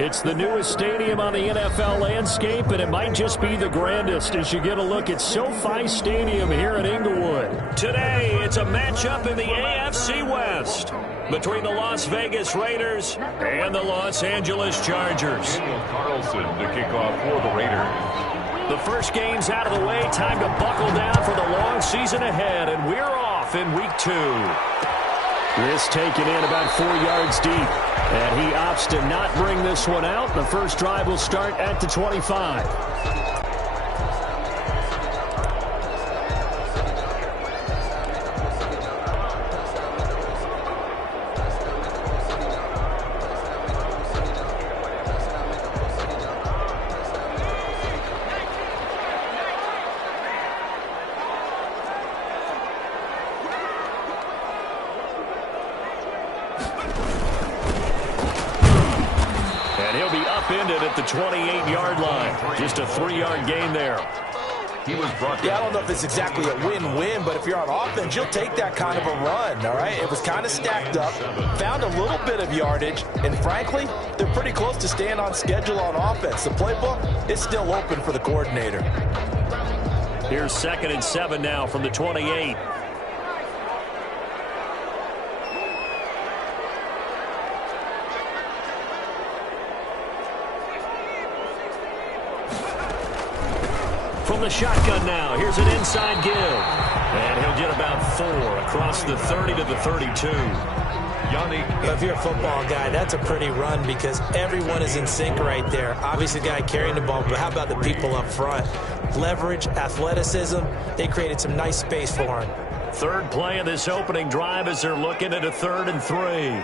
It's the newest stadium on the NFL landscape, and it might just be the grandest as you get a look at SoFi Stadium here in Inglewood. Today, it's a matchup in the AFC West between the Las Vegas Raiders and the Los Angeles Chargers. Daniel Carlson to kick off for the Raiders. The first game's out of the way. Time to buckle down for the long season ahead, and we're off in Week 2. This taken in about 4 yards deep, and he opts to not bring this one out. The first drive will start at the 25. Upended at the 28-yard line. Just a 3-yard gain there. He was brought I don't know if it's exactly a win-win, but if you're on offense, you'll take that kind of a run, all right? It was kind of stacked up, found a little bit of yardage, and frankly, they're pretty close to staying on schedule on offense. The playbook is still open for the coordinator. Here's 2nd and 7 now from the 28. From the shotgun now, here's an inside give. And he'll get about 4 across the 30 to the 32. If you're a football guy, that's a pretty run because everyone is in sync right there. Obviously, the guy carrying the ball, but how about the people up front? Leverage, athleticism, they created some nice space for him. Third play of this opening drive as they're looking at a 3rd and 3.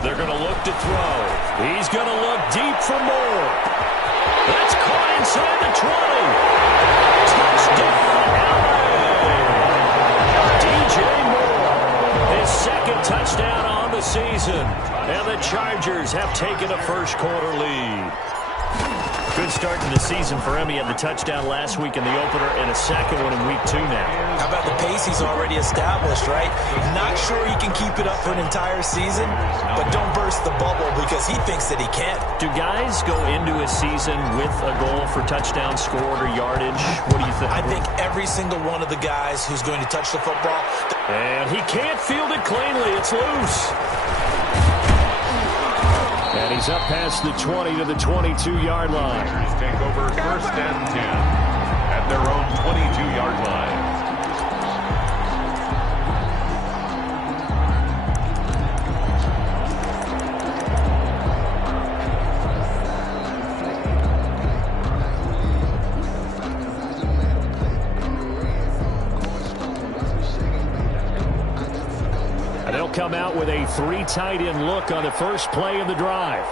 They're going to look to throw. He's going to look deep for more. That's caught inside the 20. Touchdown, LA! DJ Moore, his 2nd touchdown on the season. And the Chargers have taken a first-quarter lead. Good start to the season for him. He had the touchdown last week in the opener and a second one in Week 2 now. How about the pace he's already established, right? Not sure he can keep it up for an entire season, but don't burst the bubble because he thinks that he can. Do guys go into a season with a goal for touchdown scored or yardage? What do you think? I think every single one of the guys who's going to touch the football. And he can't field it cleanly. It's loose. And he's up past the 20 to the 22-yard line. Take over 1st and 10 at their own 22-yard line. And they'll come out with a 3 tight end look on the first play of the drive.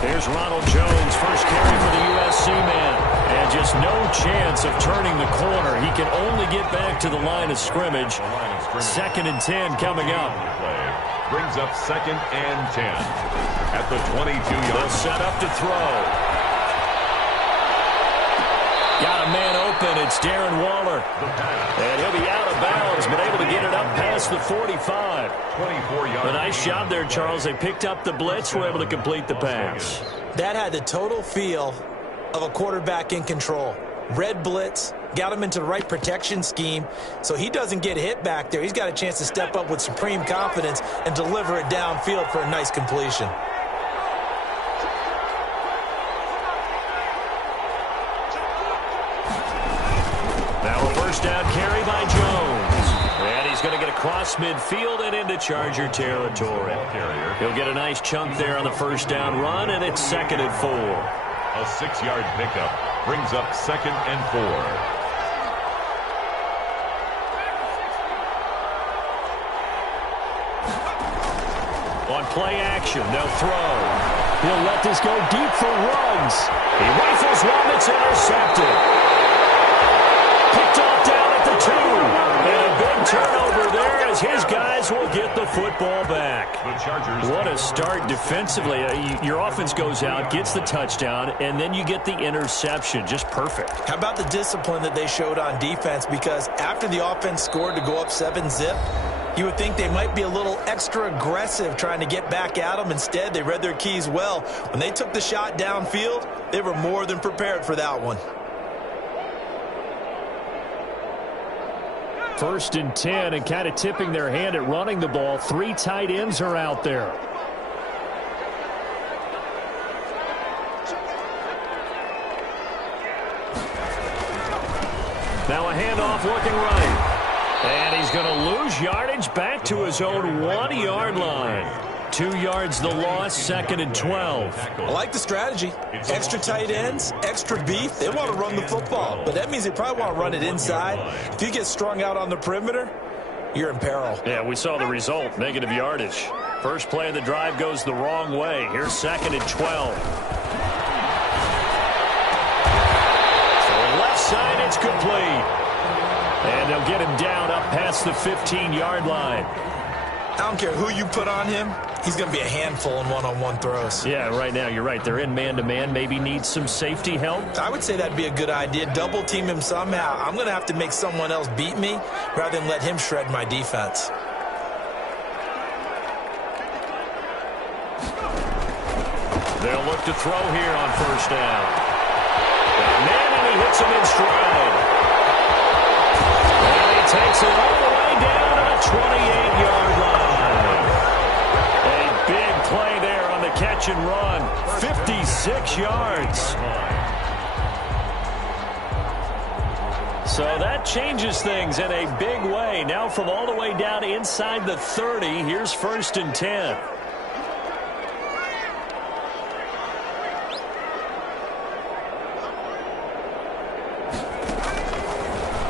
Here's Ronald Jones, first carry for the USC man. And just no chance of turning the corner. He can only get back to the line of scrimmage. 2nd and 10 coming up. Brings up 2nd and 10 at the 22-yard. They'll set up to throw. Got a man open. It's Darren Waller. And he'll be out of bounds, but able to get it up past the 45. 24-yard. A nice job there, Charles. They picked up the blitz, were able to complete the pass. That had the total feel of a quarterback in control. Red blitz, got him into the right protection scheme, so he doesn't get hit back there. He's got a chance to step up with supreme confidence and deliver it downfield for a nice completion. Now a first down carry by Jones. And he's going to get across midfield and into Charger territory. He'll get a nice chunk there on the first down run, and it's 2nd and 4. A 6-yard pickup brings up 2nd and 4. On play action, they'll throw. He'll let this go deep for Ruggs. He rifles one that's intercepted. Picked off down at the 2. And a big turnover his guys will get the football back. The Chargers. What a start defensively. Your offense goes out, gets the touchdown, and then you get the interception. Just perfect. How about the discipline that they showed on defense? Because after the offense scored to go up 7-zip, you would think they might be a little extra aggressive trying to get back at them. Instead, they read their keys well. When they took the shot downfield, they were more than prepared for that one. 1st and 10, and kind of tipping their hand at running the ball. 3 tight ends are out there. Now a handoff looking right. And he's going to lose yardage back to his own 1-yard line. 2 yards the loss, 2nd and 12. I like the strategy. Extra tight ends, extra beef. They want to run the football, but that means they probably want to run it inside. If you get strung out on the perimeter, you're in peril. Yeah, we saw the result, negative yardage. First play of the drive goes the wrong way. Here's 2nd and 12. So left side, it's complete. And they'll get him down up past the 15-yard line. I don't care who you put on him. He's going to be a handful in one-on-one throws. Yeah, right now you're right. They're in man-to-man. Maybe need some safety help. I would say that'd be a good idea. Double team him somehow. I'm going to have to make someone else beat me rather than let him shred my defense. They'll look to throw here on 1st down. And he hits him in stride. And he takes it all the way down to the 28-yard line. A big play there on the catch and run. 56 yards. So that changes things in a big way. Now from all the way down inside the 30, here's 1st and 10.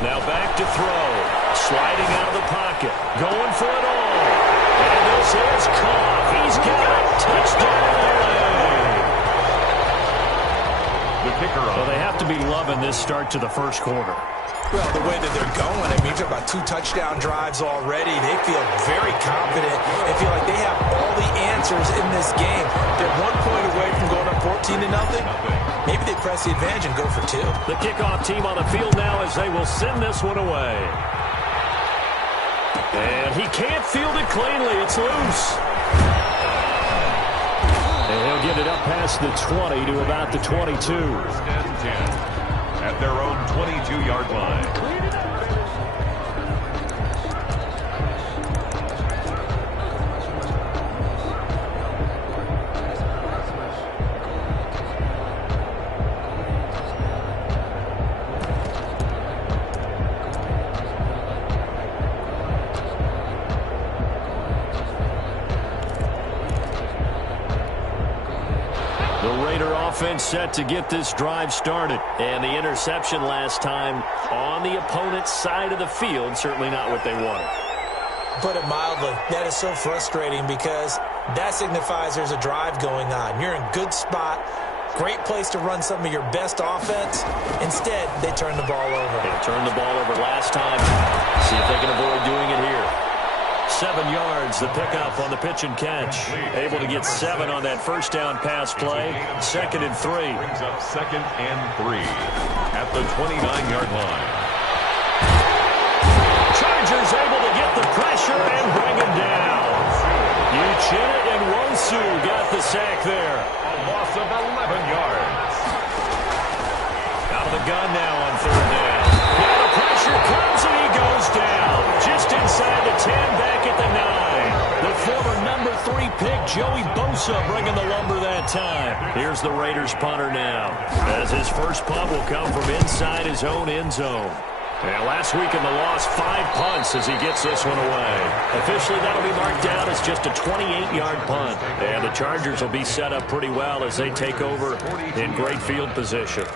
Now back to throw. Sliding out of the pocket. Going for it all. And this is caught. He's got it. Touchdown LA. The kicker on. Well, they have to be loving this start to the first quarter. Well, the way that they're going, I mean, you're talking about 2 touchdown drives already. They feel very confident and feel like they have all the answers in this game. They're 1 point away from going up 14-0. Maybe they press the advantage and go for 2. The kickoff team on the field now as they will send this one away. And he can't field it cleanly. It's loose. And he'll get it up past the 20 to about the 22. 1st and 10 at their own 22-yard line. Offense set to get this drive started. And the interception last time on the opponent's side of the field. Certainly not what they wanted. Put it mildly, that is so frustrating because that signifies there's a drive going on. You're in good spot. Great place to run some of your best offense. Instead, they turn the ball over. They turned the ball over last time. See if they can avoid doing it here. 7 yards, the pickup on the pitch and catch. Able to get 7 on that first down pass play. 2nd and 3. Brings up 2nd and 3 at the 29-yard line. Chargers able to get the pressure and bring him down. Uchenna and Wosu got the sack there. A loss of 11 yards. Out of the gun now on 3rd down. Now the pressure comes and he goes down. Just inside the 10, back at the 9. The former number 3 pick, Joey Bosa, bringing the lumber that time. Here's the Raiders punter now, as his first punt will come from inside his own end zone. And last week in the loss, 5 punts as he gets this one away. Officially, that'll be marked down as just a 28-yard punt. And the Chargers will be set up pretty well as they take over in great field position.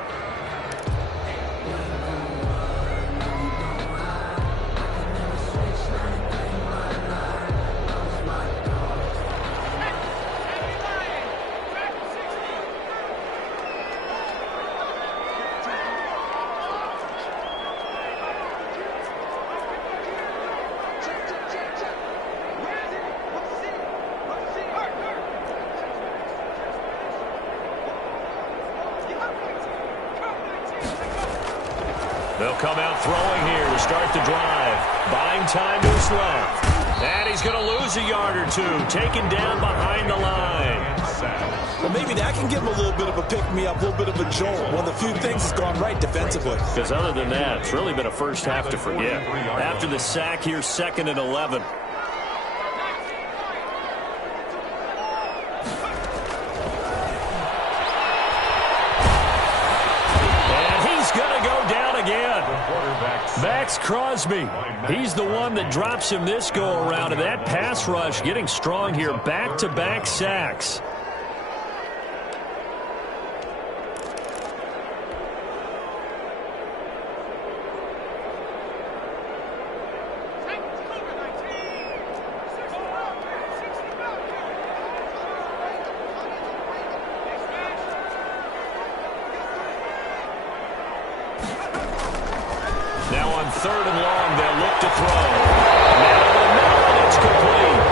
come out throwing here to start the drive. Buying time to his left. And he's going to lose a yard or two, taken down behind the line. Well, maybe that can give him a little bit of a pick-me-up, a little bit of a jolt. One of the few things that's gone right defensively. Because other than that, it's really been a first half to forget. After the sack, here's 2nd and 11. Max Crosby, he's the one that drops him this go-around, and that pass rush getting strong here, back-to-back sacks. Now on 3rd and long, they'll look to throw. Now it's complete.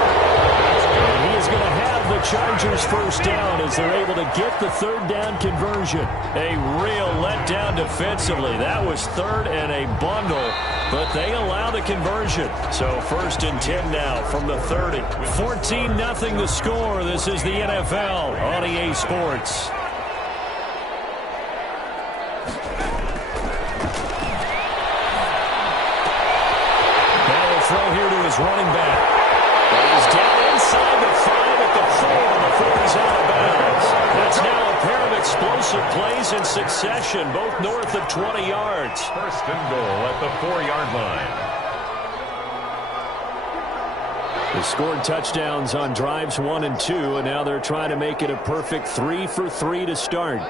And he is going to have the Chargers first down as they're able to get the 3rd down conversion. A real letdown defensively. That was 3rd and a bundle, but they allow the conversion. So 1st and 10 now from the 30. 14-0 the score. This is the NFL on EA Sports. Throw here to his running back. He's down inside the 5 at the 4 before he's out of bounds. That's now a pair of explosive plays in succession, both north of 20 yards. 1st and goal at the 4-yard line. They scored touchdowns on drives 1 and 2, and now they're trying to make it a perfect 3 for 3 to start.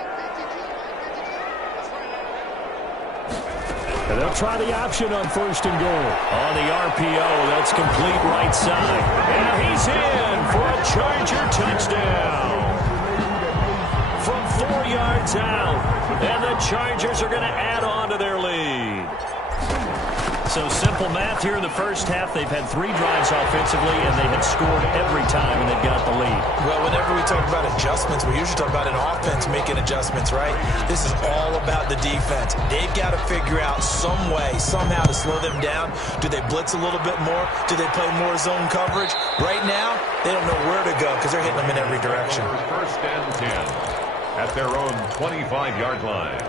And they'll try the option on 1st and goal. On the RPO, that's complete right side. And he's in for a Charger touchdown. From 4 yards out. And the Chargers are going to add on to their lead. So simple math here in the first half. They've had 3 drives offensively, and they had scored every time, and they've got the lead. Well, whenever we talk about adjustments, we usually talk about an offense making adjustments, right? This is all about the defense. They've got to figure out some way, somehow to slow them down. Do they blitz a little bit more? Do they play more zone coverage? Right now, they don't know where to go because they're hitting them in every direction. 1st and 10 at their own 25-yard line.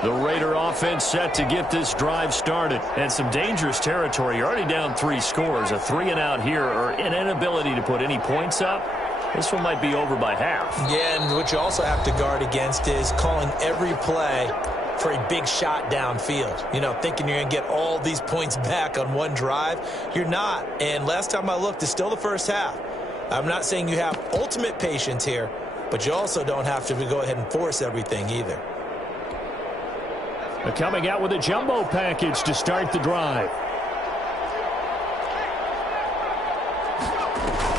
The Raider offense set to get this drive started. And some dangerous territory. You're already down 3 scores. A 3-and-out here, or an inability to put any points up. This one might be over by half. Yeah, and what you also have to guard against is calling every play for a big shot downfield. You know, thinking you're going to get all these points back on one drive. You're not. And last time I looked, it's still the first half. I'm not saying you have ultimate patience here, but you also don't have to go ahead and force everything either. They're coming out with a jumbo package to start the drive.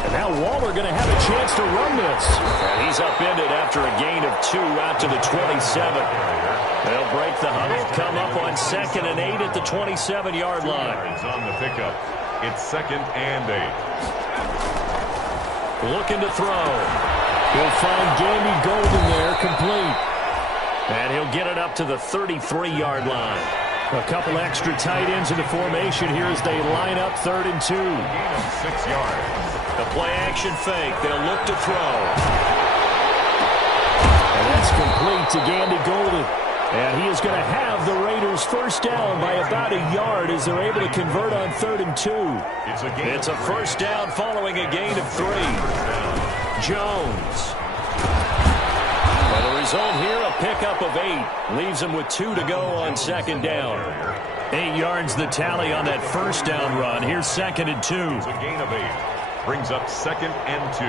And now Waller going to have a chance to run this. And he's upended after a gain of 2 out to the 27. They'll break the huddle, come up on 2nd and 8 at the 27-yard line. On the pickup. It's 2nd and 8. Looking to throw. He'll find Gandy Golden there, complete. And he'll get it up to the 33-yard line. A couple extra tight ends in the formation here as they line up 3rd and 2. Gain of 6 yards. The play-action fake. They'll look to throw. And that's complete to Gandy Golden. And he is going to have the Raiders first down by about a yard as they're able to convert on 3rd and 2. It's a first down following a gain of 3. Jones. And the result here, a pickup of 8. Leaves him with 2 to go on 2nd down. 8 yards the tally on that first down run. Here's 2nd and 2. It's a gain of 8. Brings up 2nd and 2.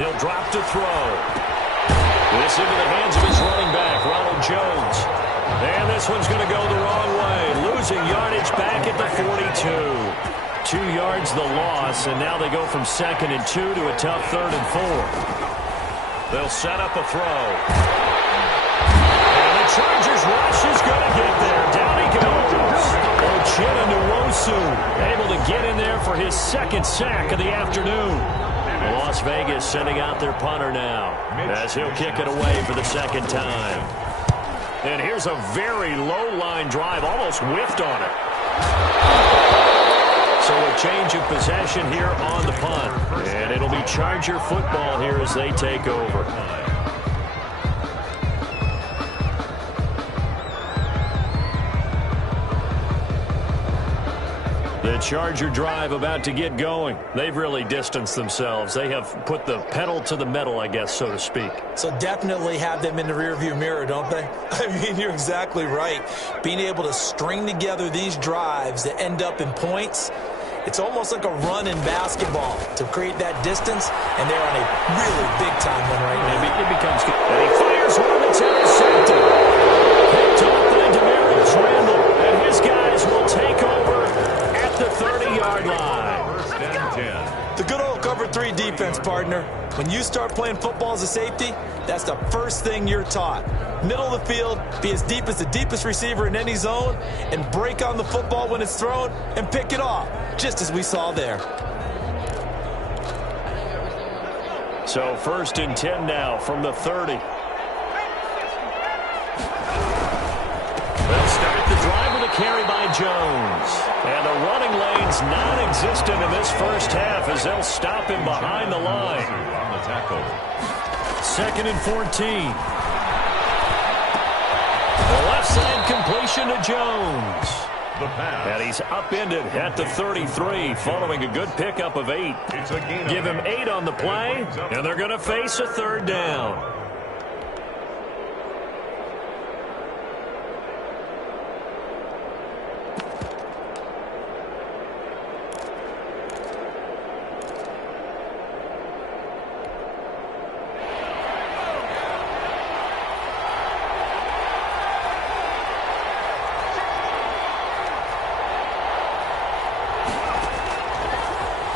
He'll drop to throw. This into the hands of his running back, Ronald Jones. And this one's going to go the wrong way. Losing yardage back at the 42. 2 yards the loss, and now they go from 2nd and 2 to a tough 3rd and 4. They'll set up a throw. And the Chargers rush is going to get there. Down he goes. Ochena Nwosu able to get in there for his 2nd sack of the afternoon. Las Vegas sending out their punter now as he'll kick it away for the 2nd time. And here's a very low-line drive, almost whiffed on it. So a change of possession here on the punt. And it'll be Charger football here as they take over. The Charger drive about to get going. They've really distanced themselves. They have put the pedal to the metal, I guess, so to speak. So definitely have them in the rearview mirror, don't they? I mean, you're exactly right. Being able to string together these drives that end up in points, it's almost like a run in basketball to create that distance, and they're on a really big-time one right now. It becomes good. And he fires one that's intercepted. Picked off by Demarius Randall, and his guys will take over at the 30-yard line. 1st and 10. The good old cover 3 defense, partner. When you start playing football as a safety, that's the first thing you're taught. Middle of the field, be as deep as the deepest receiver in any zone, and break on the football when it's thrown and pick it off, just as we saw there. So 1st and 10 now from the 30. They'll start the drive with a carry by Jones. And the running lane's non-existent in this first half as they'll stop him behind the line. On the tackle. 2nd and 14. The left side completion to Jones. The pass. And he's upended at the 33 following a good pickup of 8. It's a gain of Give him 8 on the play, and they're going to face a 3rd down.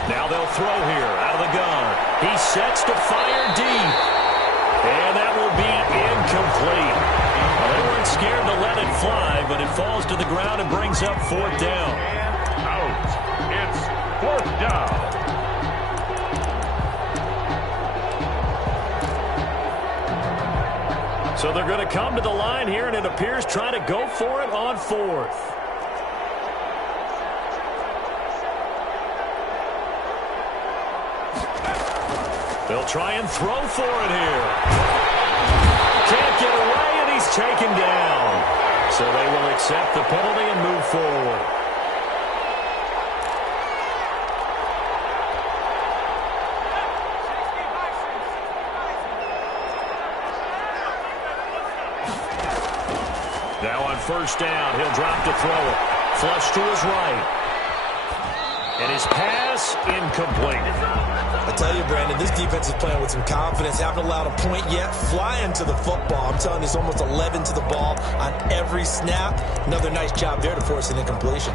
Now they'll throw here out of the gun. He sets to fire deep. And that will be incomplete. Well, they weren't scared to let it fly, but it falls to the ground and brings up 4th down. And out. It's 4th down. So they're going to come to the line here, and it appears trying to go for it on 4th. They'll try and throw for it here. Can't get away, and he's taken down. So they will accept the penalty and move forward. Now on 1st down, he'll drop to throw it. Flush to his right. And his pass incomplete. I tell you, Brandon, this defense is playing with some confidence. Haven't allowed a point yet. Flying to the football. I'm telling you, it's almost 11 to the ball on every snap. Another nice job there to force an incompletion.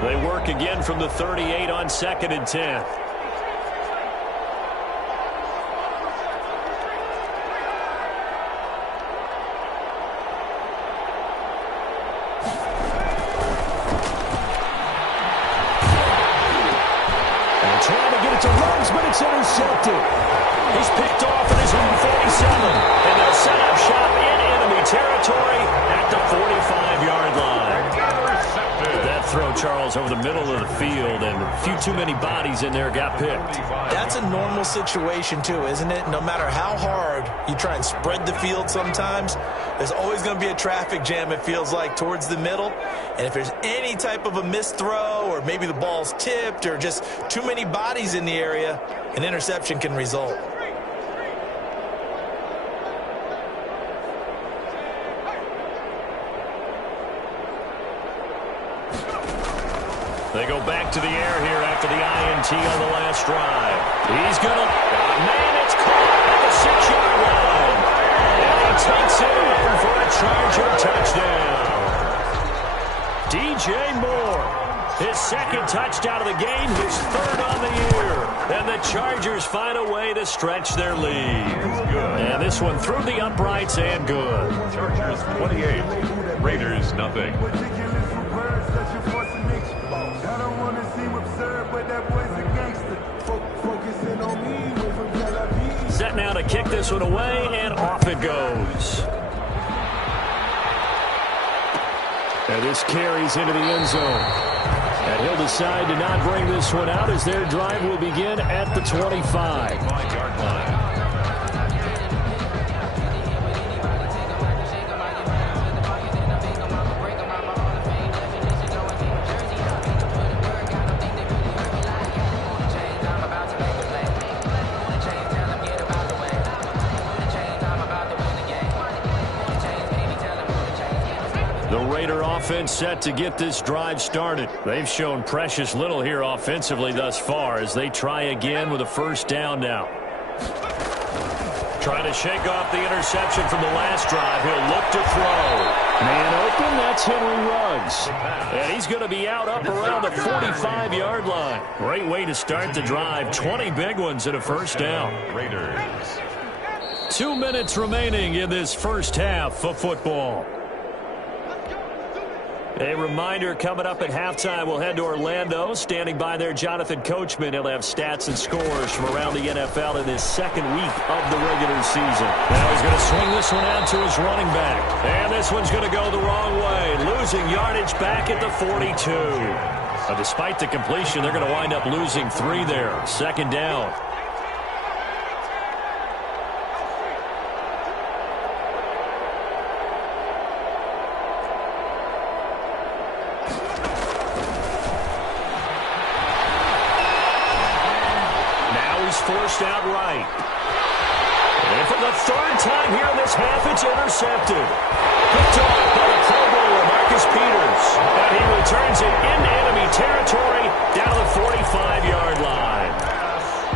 They work again from the 38 on 2nd and 10. But it's intercepted. He's picked off at his own 47. And they'll set up shop in enemy territory at the 45-yard line. That throw, Charles, over the middle of the field, and a few too many bodies in there got picked. That's a normal situation, too, isn't it? No matter how hard you try and spread the field sometimes, there's always going to be a traffic jam, it feels like, towards the middle. And if there's any type of a missed throw, or maybe the ball's tipped, or just too many bodies in the area, an interception can result. They go back to the air here after the INT on the last drive. He's going to... man, it's caught at the 6-yard line. And he takes it in for a Charger touchdown. DJ His second touchdown of the game, his third on the year. And the Chargers find a way to stretch their lead. And this one through the uprights and good. Chargers 28, Raiders nothing. Set now to kick this one away, and off it goes. And this carries into the end zone. And he'll decide to not bring this one out as their drive will begin at the 25. 5-yard line. Offense set to get this drive started. They've shown precious little here offensively thus far as they try again with a first down now. Trying to shake off the interception from the last drive. He'll look to throw. Man open, that's Henry Ruggs. And he's going to be out up around the 45-yard line. Great way to start the drive. 20 big ones at a first down. Raiders. 2 minutes remaining in this first half of football. A reminder, coming up at halftime, we'll head to Orlando. Standing by there, Jonathan Coachman. He'll have stats and scores from around the NFL in his second week of the regular season. Now he's going to swing this one out to his running back. And this one's going to go the wrong way, losing yardage back at the 42. Despite the completion, they're going to wind up losing 3 there. Second down. Forced out right. And for the third time here in this half, it's intercepted. Picked off by the Pro Bowler, Marcus Peters. And he returns it into enemy territory down to the 45-yard line.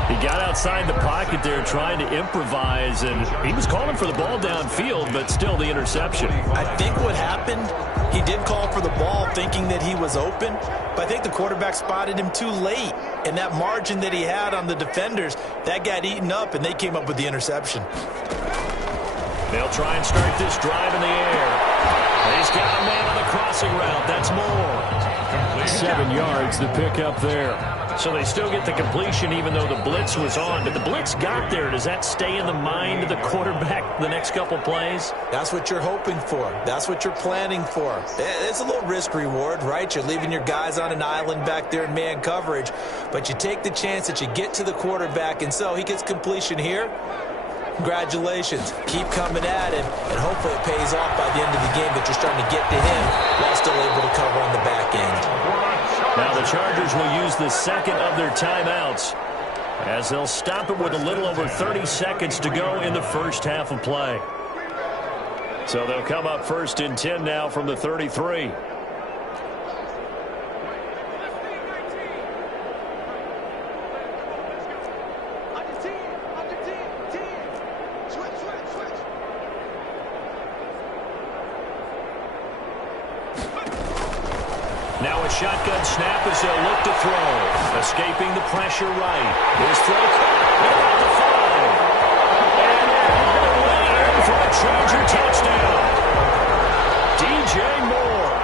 He got outside the pocket there trying to improvise, and he was calling for the ball downfield, but still the interception. I think what happened, he did call for the ball thinking that he was open, but I think the quarterback spotted him too late. And that margin that he had on the defenders, that got eaten up, and they came up with the interception. They'll try and start this drive in the air. He's got a man on the crossing route. That's more. 7 yards to pick up there. So they still get the completion even though the blitz was on. But the blitz got there. Does that stay in the mind of the quarterback the next couple plays? That's what you're hoping for. That's what you're planning for. It's a little risk reward, right? You're leaving your guys on an island back there in man coverage. But you take the chance that you get to the quarterback, and so he gets completion here. Congratulations. Keep coming at him, and hopefully it pays off by the end of the game that you're starting to get to him while still able to cover on the back end. Now the Chargers will use the second of their timeouts as they'll stop it with a little over 30 seconds to go in the first half of play. So they'll come up first and 10 now from the 33. Now a shotgun snap as they'll look to throw. Escaping the pressure right. His throw about the 5. And way in for a Charger touchdown. DJ Moore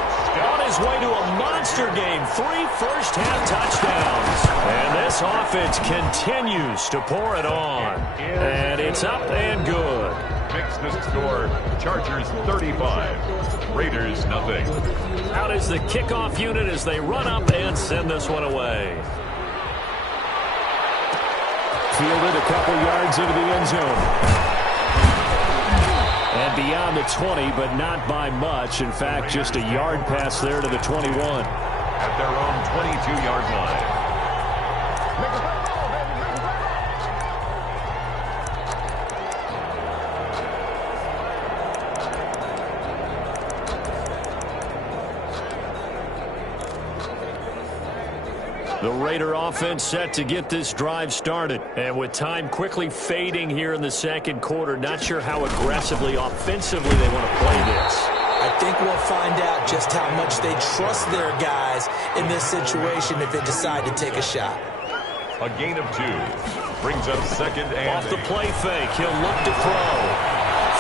on his way to a monster game. 3 first-half touchdowns. And this offense continues to pour it on. And it's up and good. Makes the score Chargers 35, Raiders nothing. Out is the kickoff unit as they run up and send this one away. Fielded a couple yards into the end zone. And beyond the 20, but not by much. In fact, just a yard pass there to the 21. At their own 22-yard line. The Raider offense set to get this drive started. And with time quickly fading here in the second quarter, not sure how aggressively, offensively they want to play this. I think we'll find out just how much they trust their guys in this situation if they decide to take a shot. A gain of 2 brings up second and off the play fake. He'll look to throw.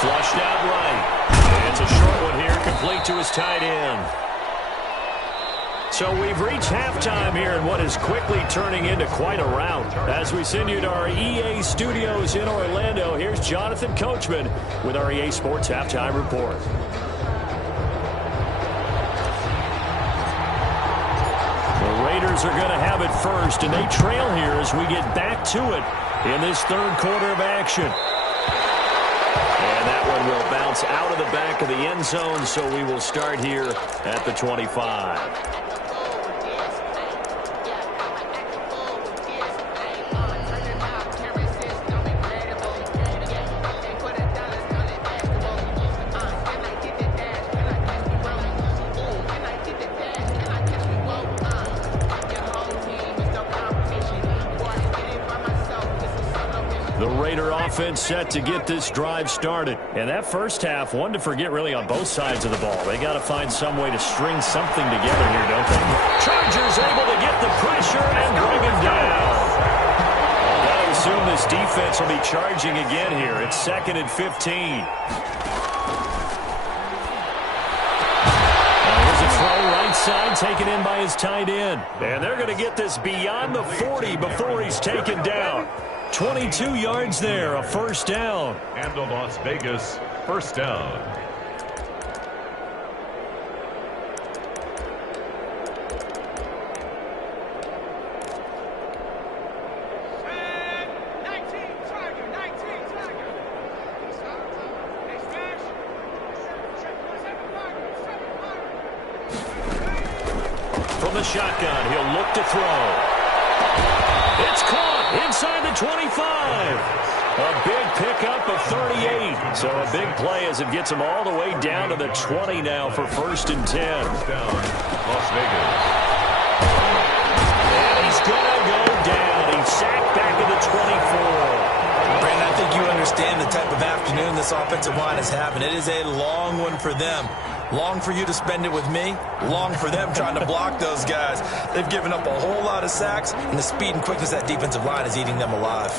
Flushed out right. And it's a short one here, complete to his tight end. So we've reached halftime here in what is quickly turning into quite a rout. As we send you to our EA studios in Orlando, here's Jonathan Coachman with our EA Sports Halftime Report. The Raiders are going to have it first, and they trail here as we get back to it in this third quarter of action. And that one will bounce out of the back of the end zone, so we will start here at the 25. Offense set to get this drive started. And that first half, one to forget really on both sides of the ball. They got to find some way to string something together here, don't they? Chargers able to get the pressure and bring him down. I assume this defense will be charging again here. It's 2nd and 15. Here's a throw right side taken in by his tight end. And they're going to get this beyond the 40 before he's taken down. 22 yards there, a first down. And the Las Vegas first down. From the shotgun, he'll look to throw. It's caught inside the 25. A big pickup of 38. So a big play as it gets him all the way down to the 20 now for 1st and 10. Down, Las Vegas. And he's going to go down. He's sacked back at the 24. Brandon, I think you understand the type of afternoon this offensive line is having. It is a long one for them. Long for you to spend it with me. Long for them trying to block those guys. They've given up a whole lot of sacks, and the speed and quickness of that defensive line is eating them alive.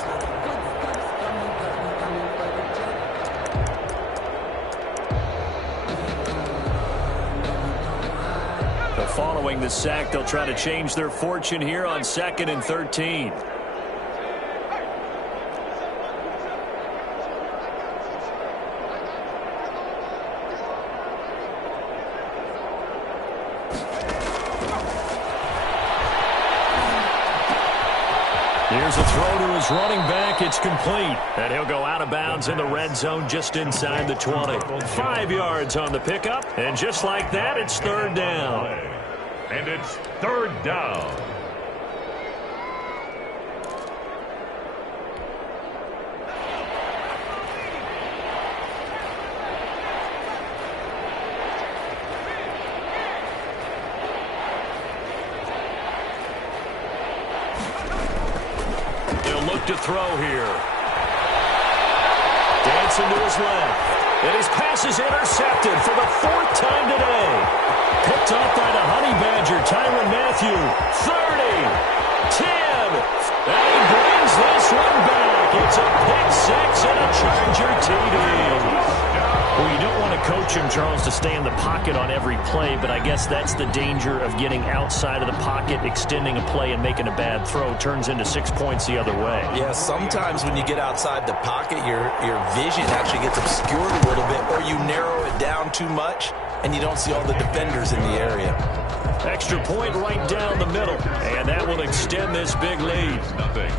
But following the sack, they'll try to change their fortune here on 2nd and 13. Here's a throw to his running back. It's complete. And he'll go out of bounds in the red zone just inside the 20. 5 yards on the pickup. And just like that, it's 3rd down. And it's 3rd down. To throw here. Dancing to his left. And his pass is intercepted for the 4th time today. Picked off by the Honey Badger, Tyrann Mathieu. 30, 10, and he brings this one back. It's a pick 6 and a Charger TD. Well, you don't want to coach him, Charles, to stay in the pocket on every play, but I guess that's the danger of getting outside of the pocket, extending a play, and making a bad throw. Turns into 6 points the other way. Yeah, sometimes when you get outside the pocket, your vision actually gets obscured a little bit, or you narrow it down too much, and you don't see all the defenders in the area. Extra point right down the middle, and that will extend this big lead. Nothing.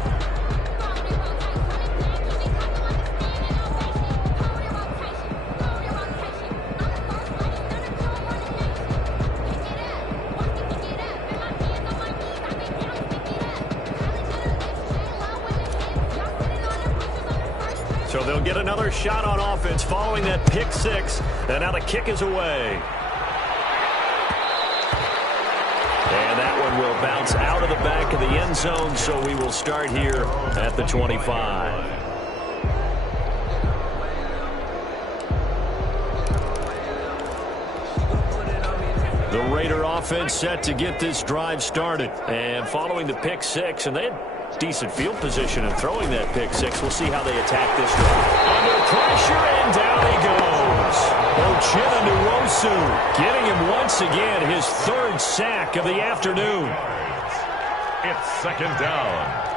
So they'll get another shot on offense following that pick 6. And now the kick is away. And that one will bounce out of the back of the end zone, so we will start here at the 25. The Raider offense set to get this drive started. And following the pick six, and they had decent field position in throwing that pick six. We'll see how they attack this drive. Under pressure, and down he goes. Ochena Nwosu getting him once again his third sack of the afternoon. It's second down.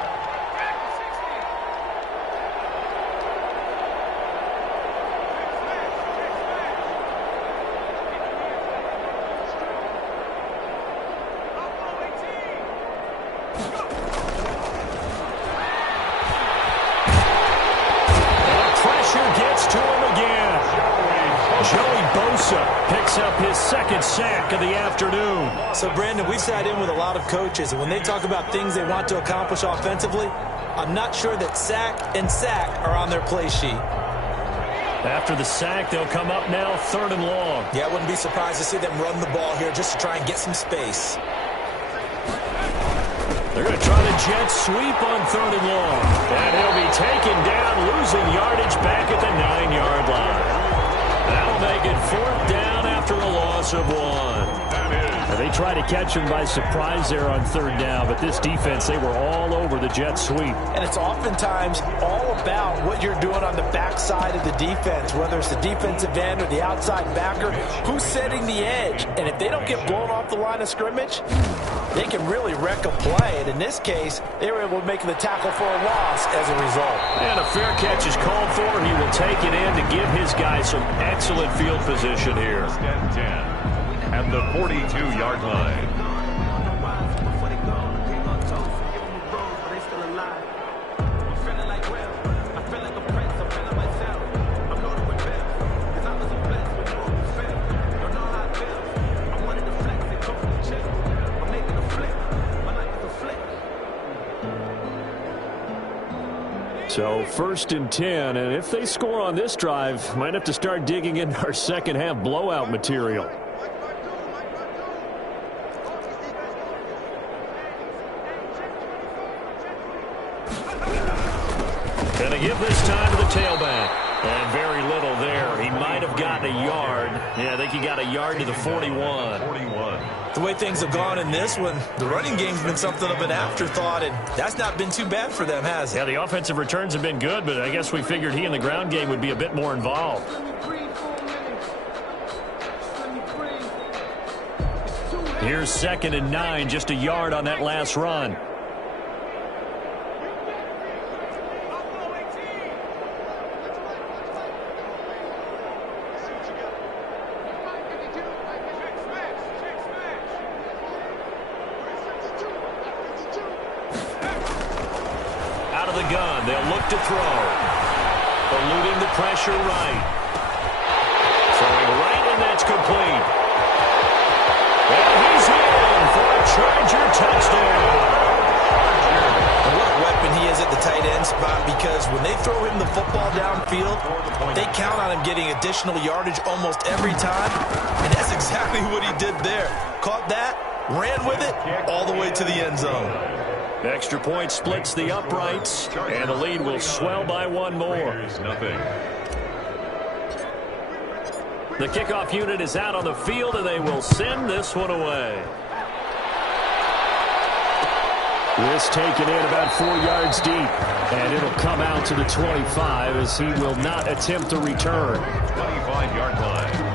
Picks up his second sack of the afternoon. So, Brandon, we sat in with a lot of coaches, and when they talk about things they want to accomplish offensively, I'm not sure that sack and sack are on their play sheet. After the sack, they'll come up now 3rd and long. Yeah, I wouldn't be surprised to see them run the ball here just to try and get some space. They're going to try the jet sweep on 3rd and long. And he'll be taken down, losing yardage back at the 9-yard line. That'll make it 4th down after a loss of 1. They tried to catch him by surprise there on 3rd down, but this defense, they were all over the jet sweep. And it's oftentimes all about what you're doing on the backside of the defense, whether it's the defensive end or the outside backer, who's setting the edge. And if they don't get blown off the line of scrimmage, they can really wreck a play. And in this case, they were able to make the tackle for a loss as a result. And a fair catch is called for. He will take it in to give his guys some excellent field position here. And 10 at the 42-yard line. So 1st and 10, and if they score on this drive, might have to start digging into our second half blowout material. Going to give this time to the tailback. And very little there. He might have gotten a yard. Yeah, I think he got a yard to the 41. The way things have gone in this one, the running game's been something of an afterthought, and that's not been too bad for them, has it? Yeah, the offensive returns have been good, but I guess we figured he in the ground game would be a bit more involved. Here's 2nd and 9, just a yard on that last run. Gun. They'll look to throw. Eluding the pressure right. Throwing right, and that's complete. And he's in for a Charger touchdown. And what a weapon he is at the tight end spot, because when they throw him the football downfield, they count on him getting additional yardage almost every time, and that's exactly what he did there. Caught that, ran with it, all the way to the end zone. Extra point splits the uprights, and the lead will swell by 1 more. The kickoff unit is out on the field, and they will send this one away. This taken in about 4 yards deep, and it'll come out to the 25 as he will not attempt to return. 25-yard line.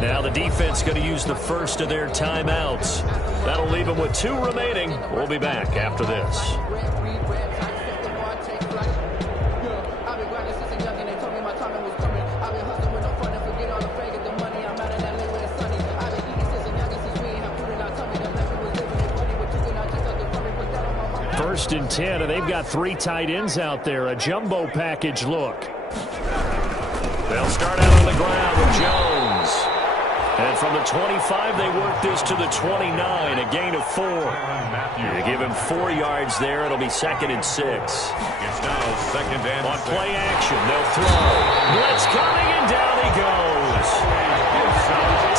Now the defense going to use the first of their timeouts. That'll leave them with 2 remaining. We'll be back after this. First and 10, and they've got 3 tight ends out there. A jumbo package look. They'll start out on the ground with Jones. And from the 25, they work this to the 29, a gain of 4. You give him 4 yards there. It'll be 2nd and 6. It's now 2nd and 6. On play action, they'll throw. Blitz coming, and down he goes.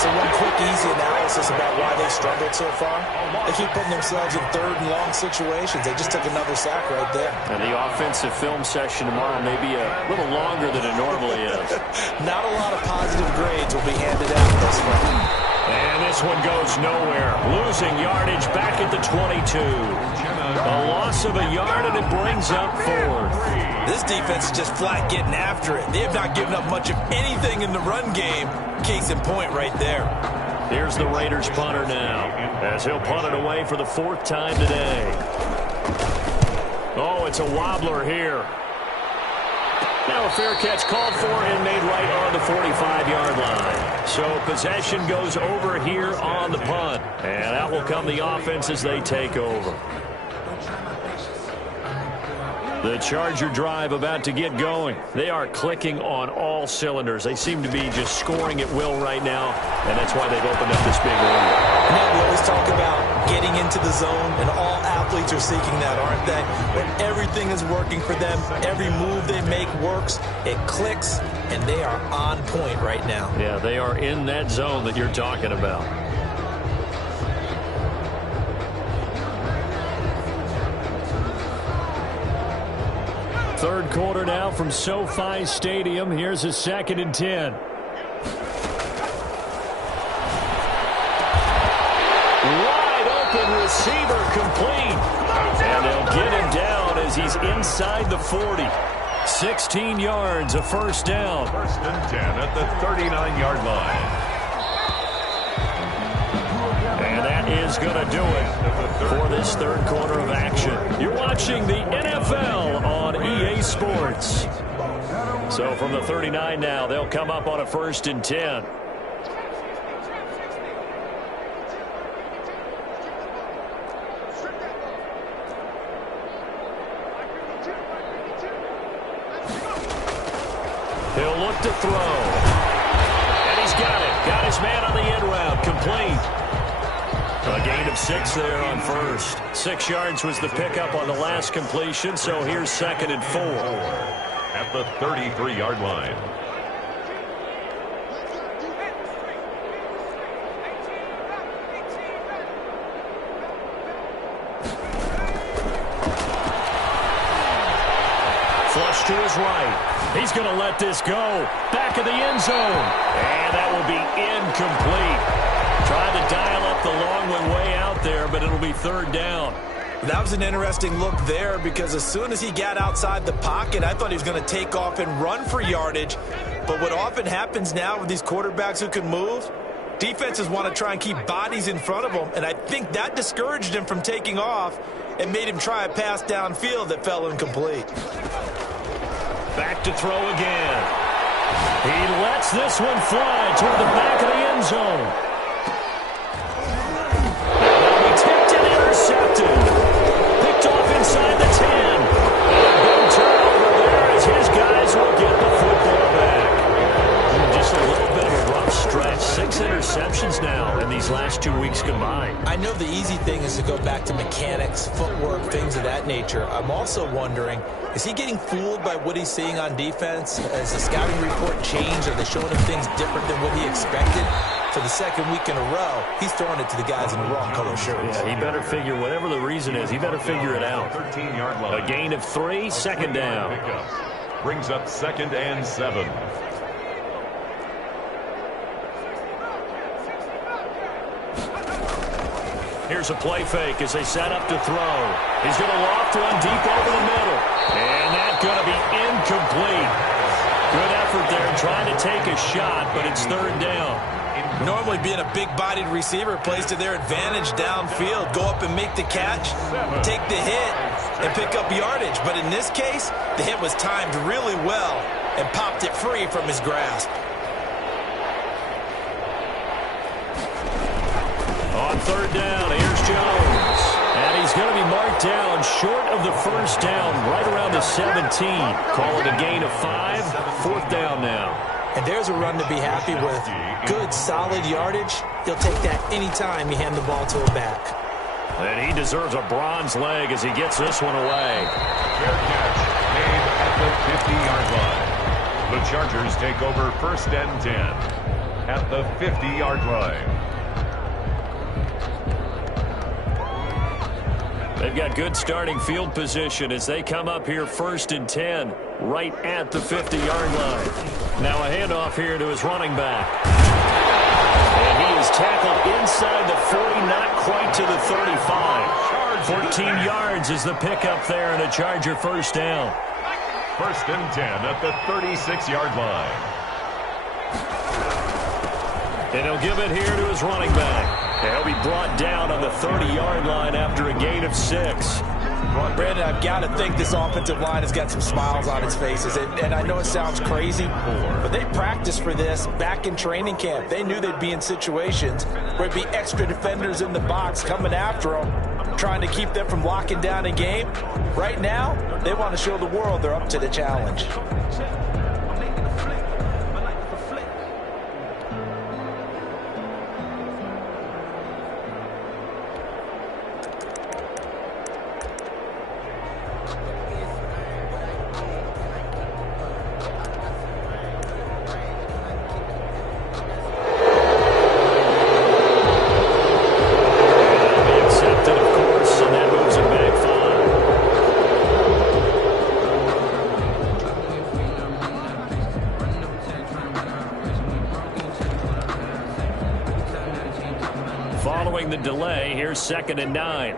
So one quick, easy analysis about why they struggled so far. They keep putting themselves in third and long situations. They just took another sack right there. And the offensive film session tomorrow may be a little longer than it normally is. Not a lot of positive grades will be handed out this far. And this one goes nowhere. Losing yardage back at the 22. A loss of a yard, and it brings up fourth. This defense is just flat getting after it. They have not given up much of anything in the run game. Case in point right there. Here's the Raiders punter now, as he'll punt it away for the fourth time today. Oh, it's a wobbler here. Now a fair catch called for and made right on the 45-yard line. So possession goes over here on the punt. And out will come the offense as they take over. The Charger drive about to get going. They are clicking on all cylinders. They seem to be just scoring at will right now, and that's why they've opened up this big lead. Now, we always talk about getting into the zone, and all athletes are seeking that, aren't they? When everything is working for them, every move they make works, it clicks, and they are on point right now. Yeah, they are in that zone that you're talking about. Third quarter now from SoFi Stadium. Here's a 2nd and 10. Wide open receiver complete. And they'll get him down as he's inside the 40. 16 yards, a first down. 1st and 10 at the 39-yard line. And that is going to do it for this third quarter of action. You're watching the NFL on EA Sports. So from the 39 now, they'll come up on a 1st and 10. He'll look to throw. And he's got it. Got his man on the end route. Complete. A gain of 6 there on first. 6 yards was the pickup on the last completion, so here's 2nd and 4. At the 33-yard line. Flush to his right. He's going to let this go. Back of the end zone. And that will be incomplete. Tried to dial up the long one way out there, but it'll be 3rd down. That was an interesting look there because as soon as he got outside the pocket, I thought he was going to take off and run for yardage. But what often happens now with these quarterbacks who can move, defenses want to try and keep bodies in front of them, and I think that discouraged him from taking off and made him try a pass downfield that fell incomplete. Back to throw again. He lets this one fly toward the back of the end zone. Intercepted. Picked off inside the 10. Big turnover there as his guys will get the football back. Just a little bit of a rough stretch. 6 interceptions now in these last 2 weeks combined. I know the easy thing is to go back to mechanics, footwork, things of that nature. I'm also wondering, is he getting fooled by what he's seeing on defense? Has the scouting report changed? Are they showing him things different than what he expected? For the 2nd week in a row, he's throwing it to the guys in the wrong color shirts. Yeah, he better figure, whatever the reason is, he better figure it out. 13-yard line. A gain of 3, 2nd down. Brings up 2nd and 7. Here's a play fake as they set up to throw. He's going to loft one deep over the middle. And that's going to be incomplete. Good effort there trying to take a shot, but it's 3rd down. Normally being a big-bodied receiver plays to their advantage downfield. Go up and make the catch, take the hit, and pick up yardage. But in this case, the hit was timed really well and popped it free from his grasp. On 3rd down, here's Jones. And he's going to be marked down short of the 1st down, right around the 17. Call it a gain of 5, 4th down now. And there's a run to be happy with. Good, solid yardage. He'll take that anytime you hand the ball to him back. And he deserves a bronze leg as he gets this one away. Fair catch made at the 50-yard line. The Chargers take over 1st and 10 at the 50-yard line. They've got good starting field position as they come up here 1st and 10, right at the 50-yard line. Now a handoff here to his running back. And he is tackled inside the 40, not quite to the 35. 14 yards is the pickup there and a Charger first down. 1st and 10 at the 36-yard line. And he'll give it here to his running back. And he'll be brought down on the 30-yard line after a gain of 6. Brandon, I've got to think this offensive line has got some smiles on its faces. And I know it sounds crazy, but they practiced for this back in training camp. They knew they'd be in situations where it'd be extra defenders in the box coming after them, trying to keep them from locking down a game. Right now, they want to show the world they're up to the challenge. Following the delay, here's 2nd and 9.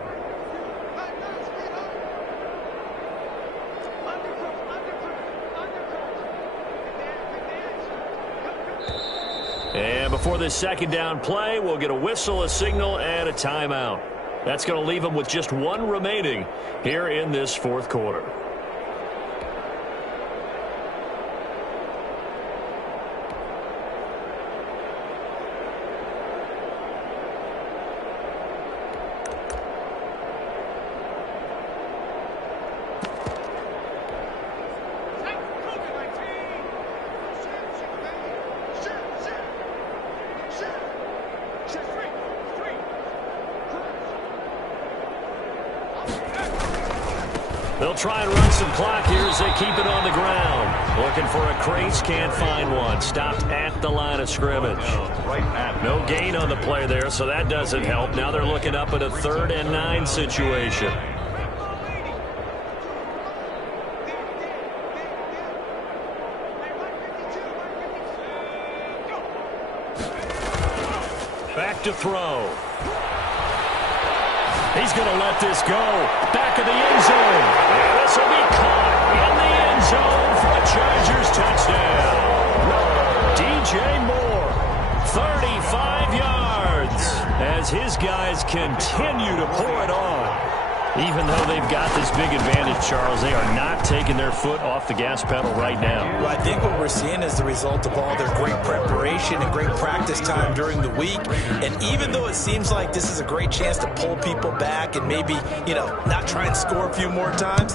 And before this 2nd down play, we'll get a whistle, a signal, and a timeout. That's going to leave them with just 1 remaining here in this 4th quarter. They'll try and run some clock here as they keep it on the ground. Looking for a crease, can't find one. Stopped at the line of scrimmage. No gain on the play there, so that doesn't help. Now they're looking up at a 3rd and 9 situation. Back to throw. He's going to let this go. Back of the end zone. And this will be caught in the end zone for a Chargers touchdown. DJ Moore, 35 yards, as his guys continue to pour it on. Even though they've got this big advantage, Charles, they are not taking their foot off the gas pedal right now. Well, I think what we're seeing is the result of all their great preparation and great practice time during the week. And even though it seems like this is a great chance to pull people back and maybe, not try and score a few more times,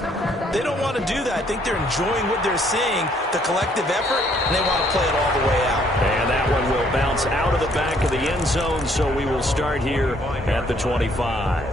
they don't want to do that. I think they're enjoying what they're seeing, the collective effort, and they want to play it all the way out. And that one will bounce out of the back of the end zone, so we will start here at the 25.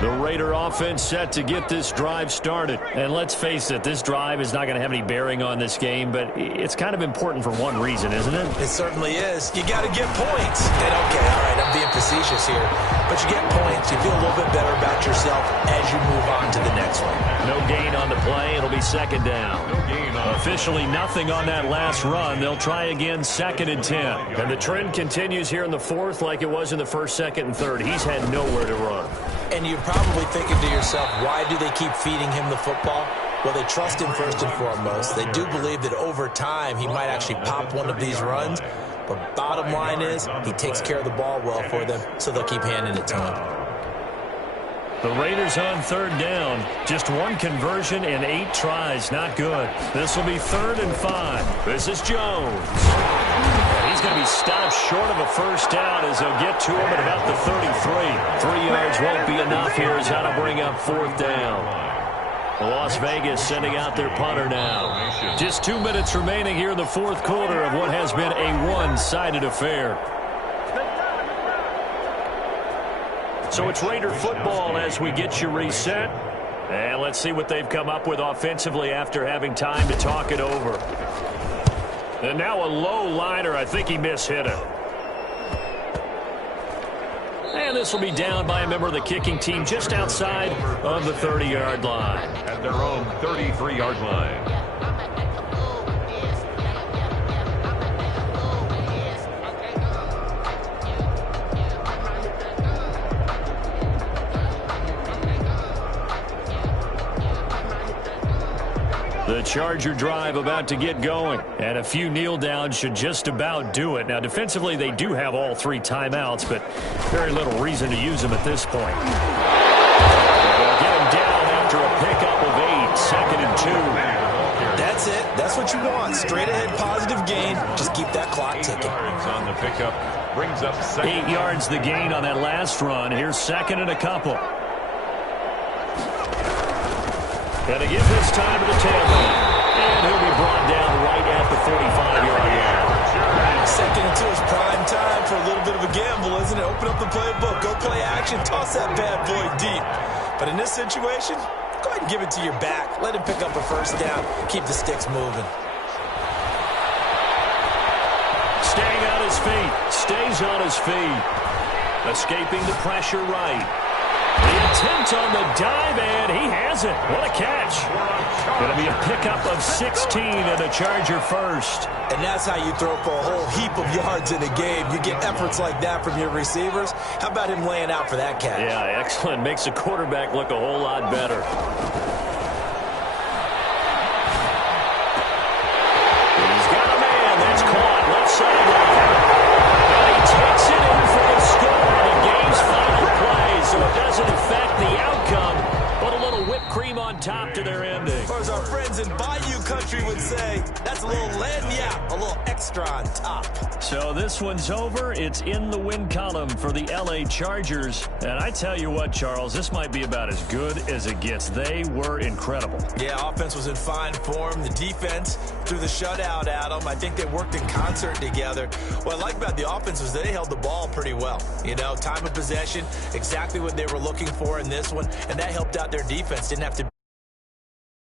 The Raider offense set to get this drive started. And let's face it, this drive is not going to have any bearing on this game, but it's kind of important for one reason, isn't it? It certainly is. You got to get points. And okay, all right, I'm being facetious here, but you get points. You feel a little bit better about yourself as you move on to the next one. No gain on the play. It'll be 2nd down. Officially nothing on that last run. They'll try again 2nd and 10. And the trend continues here in the 4th like it was in the 1st, 2nd, and 3rd. He's had nowhere to run. And you're probably thinking to yourself, why do they keep feeding him the football? Well, they trust him first and foremost. They do believe that over time he might actually pop one of these runs. But bottom line is he takes care of the ball well for them, so they'll keep handing it to him. The Raiders on 3rd down. Just 1 conversion and 8 tries. Not good. This will be 3rd and 5. This is Jones. And he's going to be stopped short of a first down as they'll get to him at about the 33. 3 yards won't be enough here as how to bring up 4th down. Las Vegas sending out their punter now. Just 2 minutes remaining here in the 4th quarter of what has been a one-sided affair. So it's Raider football as we get you reset. And let's see what they've come up with offensively after having time to talk it over. And now a low liner. I think he mishit it. And this will be down by a member of the kicking team just outside of the 30-yard line. At their own 33-yard line. The Charger drive about to get going, and a few kneel downs should just about do it. Now, defensively, they do have all 3 timeouts, but very little reason to use them at this point. They'll get him down after a pickup of 8, 2nd and 2. That's it. That's what you want. Straight ahead, positive gain. Just keep that clock ticking. On the pickup, brings up 8 yards the gain on that last run. Here's 2nd and a couple. Going to give this time to the tailback. And he'll be brought down right at the 45-yard line. 2nd and 2 is prime time for a little bit of a gamble, isn't it? Open up the playbook, go play action, toss that bad boy deep. But in this situation, go ahead and give it to your back. Let him pick up a first down. Keep the sticks moving. Staying on his feet. Stays on his feet. Escaping the pressure right. The attempt on the dive, and he has it. What a catch. Going to be a pickup of 16 and a Charger first. And that's how you throw for a whole heap of yards in a game. You get efforts like that from your receivers. How about him laying out for that catch? Yeah, excellent. Makes the quarterback look a whole lot better. He's got a man. That's caught. Left sideline. And he takes it in for the score in the game's final play. So it doesn't affect the outcome, but a little whipped cream on top to their ending. Or as our friends in Bayou Country would say, that's a little lagniappe, a little extra on top. So this one's over. It's in the win column for the L.A. Chargers. And I tell you what, Charles, this might be about as good as it gets. They were incredible. Yeah, offense was in fine form. The defense threw the shutout at them. I think they worked in concert together. What I like about the offense was they held the ball pretty well. You know, time of possession, exactly what they were looking for in this one, and that helped out their defense. Didn't have to